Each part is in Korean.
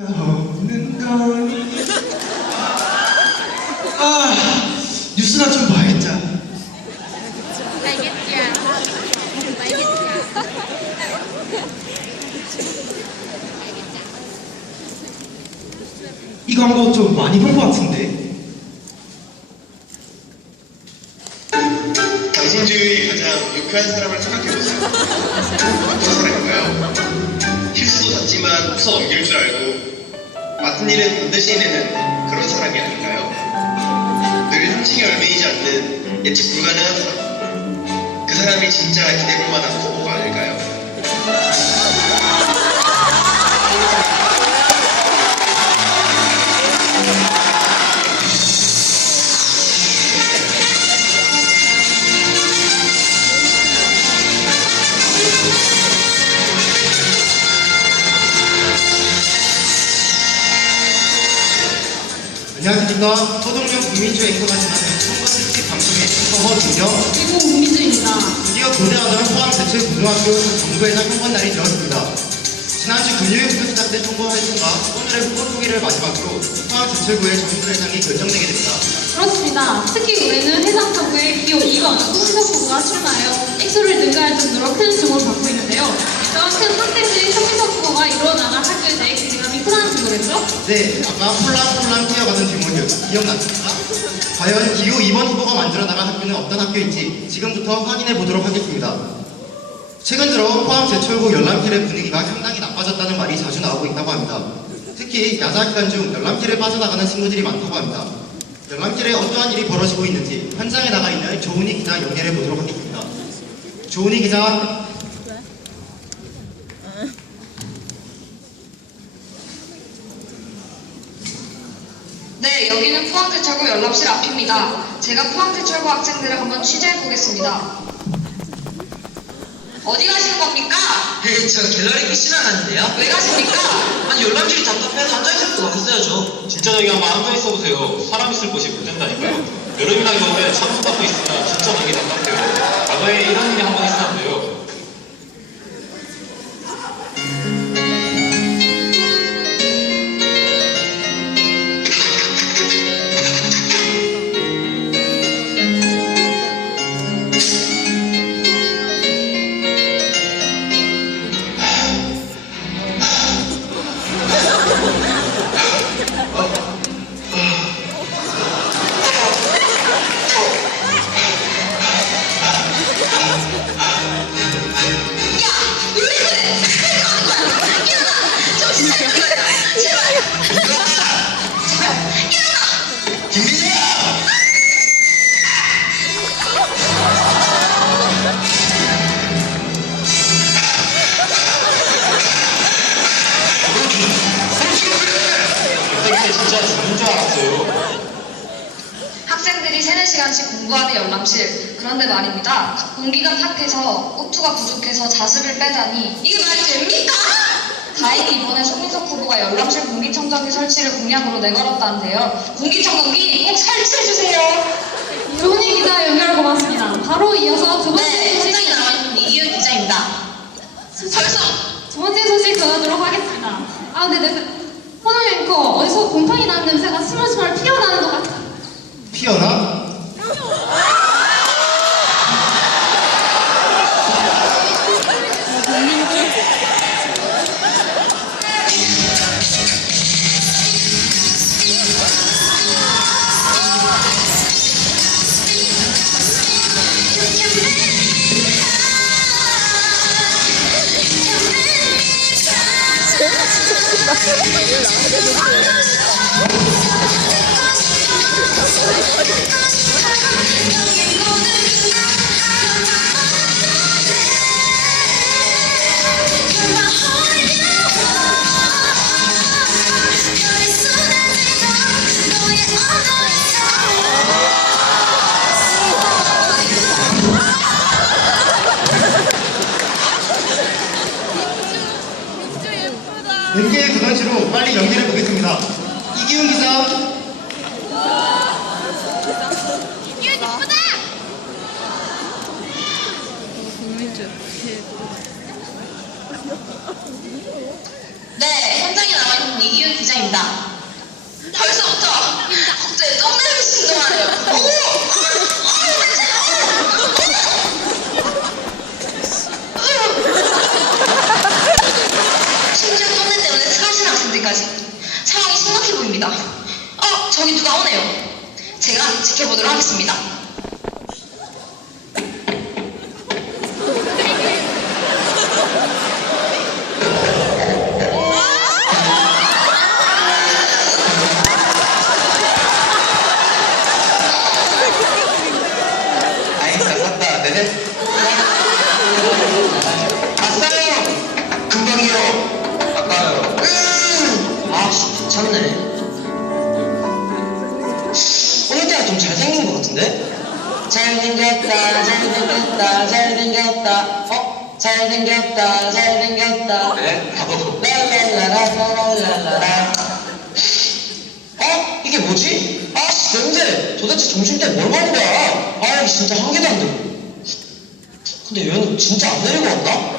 없는 거니 아 뉴스나 좀 봐야겠다 알겠지야. 알겠지야. 이 광고 좀 많이 본 것 같은데 당신 주위 가장 유쾌한 사람을 생각해보세요. 어떤 사람인가요? 잦지만 웃어 넘길 줄 알고 맡은 일은 반드시 해내는 그런 사람이 아닐까요? 늘 상식에 얽매이지 않는 예측 불가능한 사람. 그 사람이 진짜 기대볼 만한 후보가 아닐까요? 안녕하십니까 소동용 국민주 앵커가 진행하는 선거 특집 방송의 김경 그리고 우미주입니다. 드디어 고대하던 포항 대체 고등학교 정부회장 선거 날이 되었습니다. 지난주 금요일부터 시작된 선거 활동과 오늘의 후보 소개를 마지막으로 포항 대체구의 정부 회장이 결정되게 됩니다. 그렇습니다. 특히 올해는 해상 정부의 기호 2번 송지석 후보가 출마하여 액수를 능가할 정도로 큰 주목을 받고 있는데요. 그만큼 학생들 증거겠죠? 네, 아까 폴랑폴랑 뛰어가는 뒷모습 기억나십니까? 과연 기호 2번 후보가 만들어 나갈 학교는 어떤 학교인지 지금부터 확인해 보도록 하겠습니다. 최근 들어 포항 제철구 열람길의 분위기가 상당히 나빠졌다는 말이 자주 나오고 있다고 합니다. 특히 야자 기간 중 열람길에 빠져나가는 친구들이 많다고 합니다. 열람길에 어떠한 일이 벌어지고 있는지 현장에 나가 있는 조은희 기자 연결해 보도록 하겠습니다. 조은희 기자, 네, 여기는 포항제철구 연락실 앞입니다. 제가 포항제철구 학생들을 한번 취재해 보겠습니다. 어디 가시는 겁니까? 헤이, 저 갤러리 PC만 가는데요? 왜 가십니까? 아니, 열람실이 답답해서 앉아있을 것 같았어야죠. 진짜 저기 한번 앉아 있어 보세요. 사람 있을 곳이 못 된다니까요. 여름이나 겨울에 찬수 받고 있으면 진짜 가기 답답해요. 학생들이 3, 4시간씩 공부하는 열람실. 그런데 말입니다. 공기가 탁해서 오투가 부족해서 자습을 빼다니 이게 말이 됩니까? 다행히 이번에 송민석 후보가 열람실 공기청정기 설치를 공약으로 내걸었다는데요. 공기청정기 꼭 설치해주세요. 조은희 기자 연결 고맙습니다. 바로 이어서 두 번째 네, 소식, 현장에 나와 있는 이기훈 기자입니다. 설성! 두 번째 소식 전하도록 하겠습니다. 아, 네, 네. 호동 앵커, 어디서 곰팡이 나는 냄새가 스멀스멀 피어나는 것 같아. 피 어나? 학생들까지 상황이 심각해 보입니다. 어, 저기 누가 오네요. 제가 지켜보도록 하겠습니다. 같은데? 잘생겼다, 잘생겼다, 잘생겼다. 어? 잘생겼다, 잘생겼다. 네, 나도. 랄랄라라라랄라라. 어? 이게 뭐지? 아, 씨, 냄새. 도대체 점심 때 뭘 먹은 거야? 아, 진짜 한 개도 안 돼. 근데 얘는 진짜 안 내리고 왔나?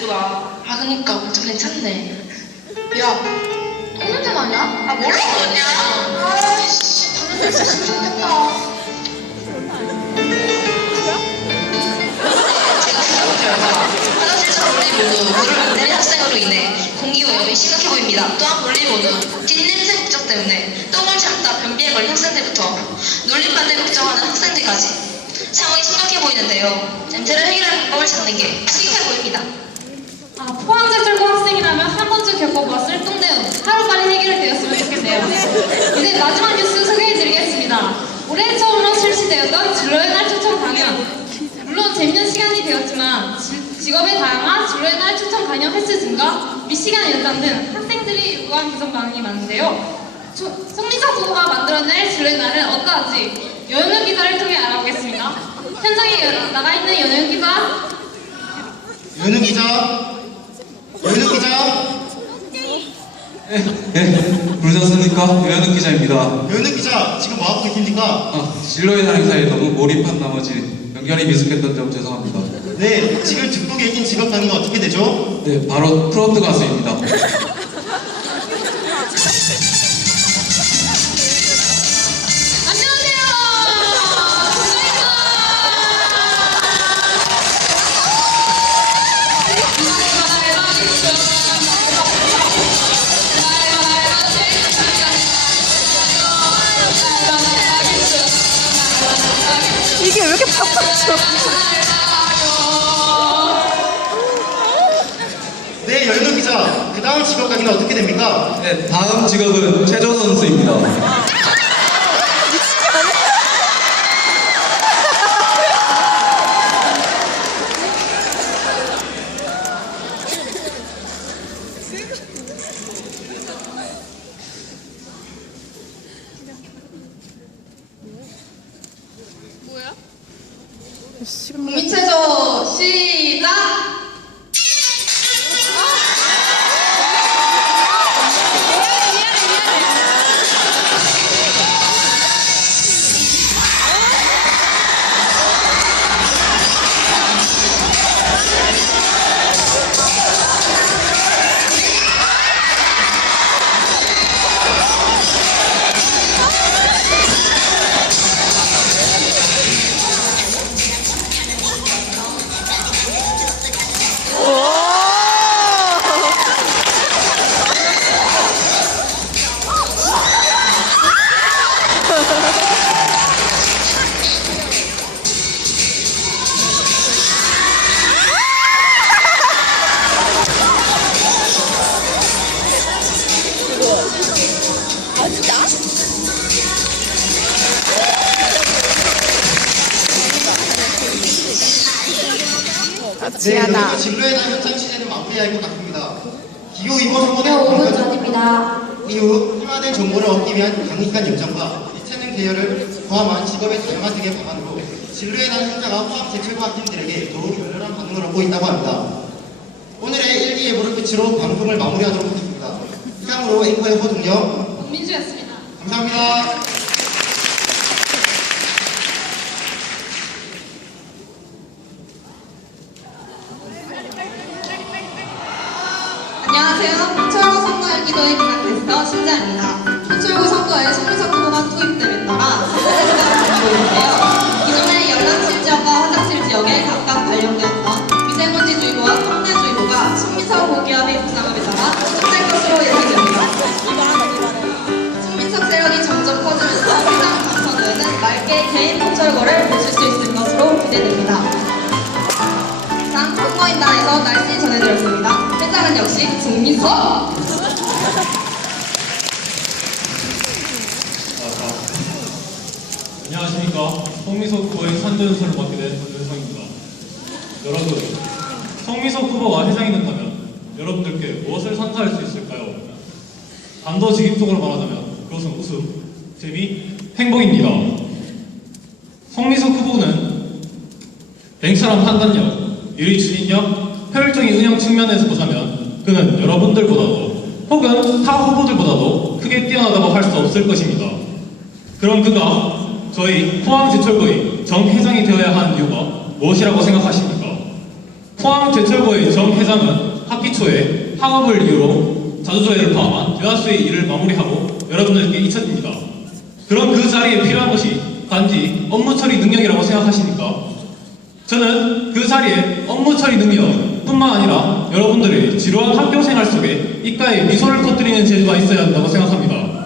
예쁘다. 아, 그니까. 옷도 괜찮네. 야, 똥냄새 나냐? 아, 그냥. 아이씨, 담배 있었으면 좋겠다. 제가 생각해요. 화장실처럼 볼일보는 물을 안 내린 학생으로 인해 공기 오염이 심각해 보입니다. 또한 볼일보는 뒷냄새 걱정 때문에 똥을 참다 변비에 걸린 학생들부터 놀림받을 걱정하는 학생들까지 상황이 심각해 보이는데요. 냄새를 해결할 방법을 찾는 게 시급해 보입니다. 아, 포항제철고 학생이라면 한 번쯤 겪어보았을 똥대운 하루빨리 해결되었으면 좋겠네요. 이제 마지막 뉴스 소개해드리겠습니다. 올해 처음으로 실시되었던 진로의 날 초청 강연. 물론 재밌는 시간이 되었지만 지- 직업의 다양한 진로의 날 초청 강연 횟수 증가, 미시간 연장 등 학생들이 요구한 개선 방안이 많은데요. 조- 송민석 후보가 만들어낼 진로의 날은 어떠한지 연우 기자를 통해 알아보겠습니다. 현장에 나가 있는 연우 기자, 연우 기자, 연우 기자, 네, 부르셨습니까? 유현욱 기자입니다. 연우 기자 지금 뭐 하고 계십니까? 아, 진로의 날 행사에 너무 몰입한 나머지 연결이 미숙했던 점 죄송합니다. 네, 지금 듣고 계신 직업 단위가 어떻게 되죠? 네, 바로 트로트 가수입니다. 단위는 어떻게 됩니까? 네, 다음 직업은 체조 선수입니다. 진로에 대한 현장 취재는 마무리할 것 같습니다. 기호 이번 후보는 5분 전입니다. 이후 심화된 정보를 얻기 위한 강력한 열정과 예체능 대열을 포함한 직업의 다양화되게 방안으로 진로에 대한 행사가 포함 제출과 학생들에게 더욱 열렬한 반응을 얻고 있다고 합니다. 오늘의 일기 예보를 끝으로 방송을 마무리하도록 하겠습니다. 이상으로 앵커의 호동영 권민주였습니다. 감사합니다. 기각캐스터 신자입니다. 철거 선거에 송민석 후보가 세대가 바뀌고 있는데요. 기존의 열람실 지역과 화장실 지역에 각각 발령되었던 미세먼지주의보와 똥내주의보가 송민석 고기압의 부상함에 따라 축소될 것으로 예상됩니다. 송민석 세력이 점점 커지면서 회장 당선 후에는 맑게 개인 포철거를 보실 수 있을 것으로 기대됩니다. 다음 선거인단에서 날씨 전해드렸습니다. 회장은 역시 송민석! 안녕하십니까. 송미석 후보의 산전수를 맡게 된 전현성입니다. 여러분, 송미석 후보가 회장이 된다면 여러분들께 무엇을 선사할 수 있을까요? 단도직입적으로 말하자면 그것은 웃음, 재미, 행복입니다. 송미석 후보는 냉철한 판단력, 유리 추진력, 효율적인 운영 측면에서 보자면 그는 여러분들보다도 혹은 타 후보들보다도 크게 뛰어나다고 할 수 없을 것입니다. 그럼 그가 저희 포항 제철거의 정 회장이 되어야 하는 이유가 무엇이라고 생각하십니까? 포항 제철거의 정 회장은 학기 초에 학업을 이유로 자주조회를 포함한 대다수의 일을 마무리하고 여러분들께 잊혀집니다. 그럼 그 자리에 필요한 것이 단지 업무 처리 능력이라고 생각하십니까? 저는 그 자리에 업무 처리 능력뿐만 아니라 여러분들의 지루한 학교 생활 속에 입가에 미소를 터뜨리는 재주가 있어야 한다고 생각합니다.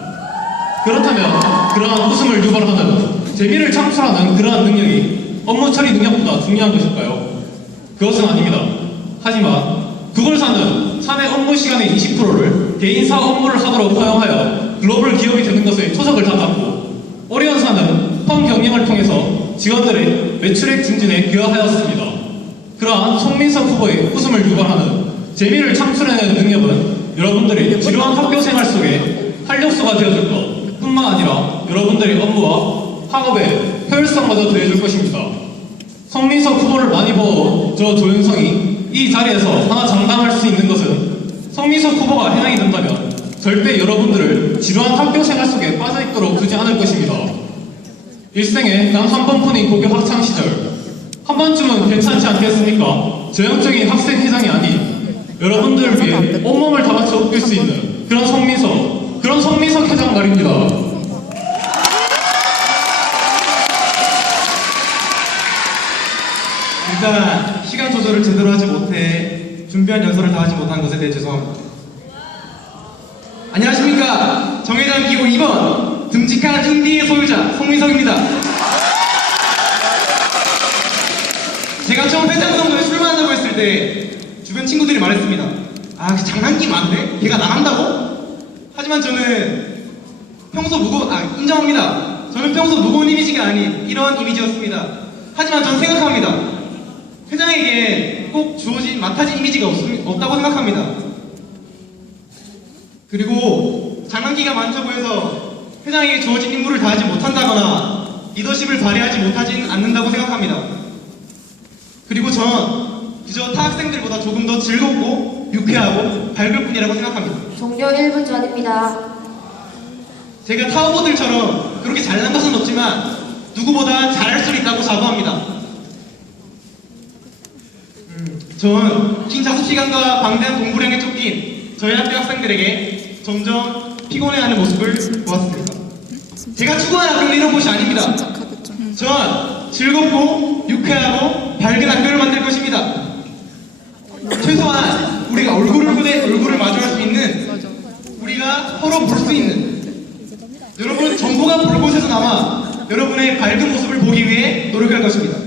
그렇다면 그러한 웃음을 유발하는 재미를 창출하는 그러한 능력이 업무 처리 능력보다 중요한 것일까요? 그것은 아닙니다. 하지만 그걸 사는 사내 업무 시간의 20%를 개인사 업무를 하도록 허용하여 글로벌 기업이 되는 것에 초석을 닦았고 오리온 사는 펌 경영을 통해서 직원들의 매출액 증진에 기여하였습니다. 그러한 송민석 후보의 웃음을 유발하는 재미를 창출해내는 능력은 여러분들의 지루한 학교 생활 속에 활력소가 되어줄 것 뿐만 아니라 여러분들의 업무와 학업의 효율성마저 더해줄 것입니다. 송민석 후보를 많이 보고 저 조윤성이 이 자리에서 하나 장담할 수 있는 것은 송민석 후보가 해당이 된다면 절대 여러분들을 지루한 학교 생활 속에 빠져있도록 두지 않을 것입니다. 일생에 단 한 번뿐인 고교 학창 시절 한 번쯤은 괜찮지 않겠습니까? 전형적인 학생 회장이 아닌 여러분들을 위해 온몸을 다 바쳐 웃길 수 있는 그런 송민석 그런 송민석 회장 말입니다. 일단 시간 조절을 제대로 하지 못해 준비한 연설을 다 하지 못한 것에 대해 죄송합니다. 안녕하십니까 정회장 기호 2번 듬직한 인디의 소유자 송민석입니다. 제가 처음 회장 선거에 출마한다고 했을 때 주변 친구들이 말했습니다. 아 장난기 많네? 걔가 나간다고? 하지만 저는 평소 무거 아 인정합니다. 저는 평소 무거운 이미지가 아닌 이런 이미지였습니다. 하지만 저는 생각합니다. 회장에게 꼭 주어진 맡아진 이미지가 없, 없다고 생각합니다. 그리고 장난기가 많죠 보여서 회장에게 주어진 임무를 다하지 못한다거나 리더십을 발휘하지 못하진 않는다고 생각합니다. 그리고 전 그저 타 학생들보다 조금 더 즐겁고 유쾌하고 밝을 뿐이라고 생각합니다. 종료 1분 전입니다. 제가 타 후보들처럼 그렇게 잘난 것은 없지만 누구보다 잘할 수 있다고 자부합니다. 음, 전긴 자습 시간과 방대한 공부량에 쫓긴 저희 학교 학생들에게 점점 피곤해하는 모습을 보았습니다. 제가 추구하는 학교는 이런 곳이 아닙니다. 전 즐겁고 유쾌하고 밝은 학교를 만들 것입니다. 최소한 우리가 얼굴을 보내 얼굴을 마주할 수 있는 우리가 서로 볼 수 있는 여러분 정보가 볼 곳에서나마 여러분의 밝은 모습을 보기 위해 노력할 것입니다.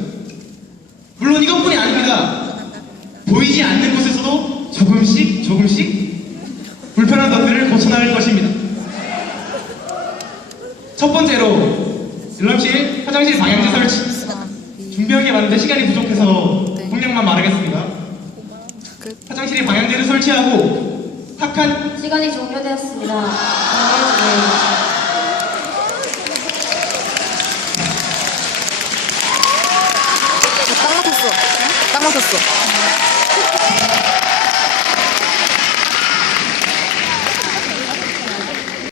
물론 이것뿐이 아닙니다. 보이지 않는 곳에서도 조금씩 조금씩 불편한 것들을 고쳐나갈 것입니다. 첫 번째로 열람실 화장실 방향제 설치 준비한 게 많은데 시간이 부족해서 폭력만 말하겠습니다. 화장실에 방향제를 설치하고 착한 시간이 종료되었습니다. 네. 딱 맞췄어. 딱 맞췄어.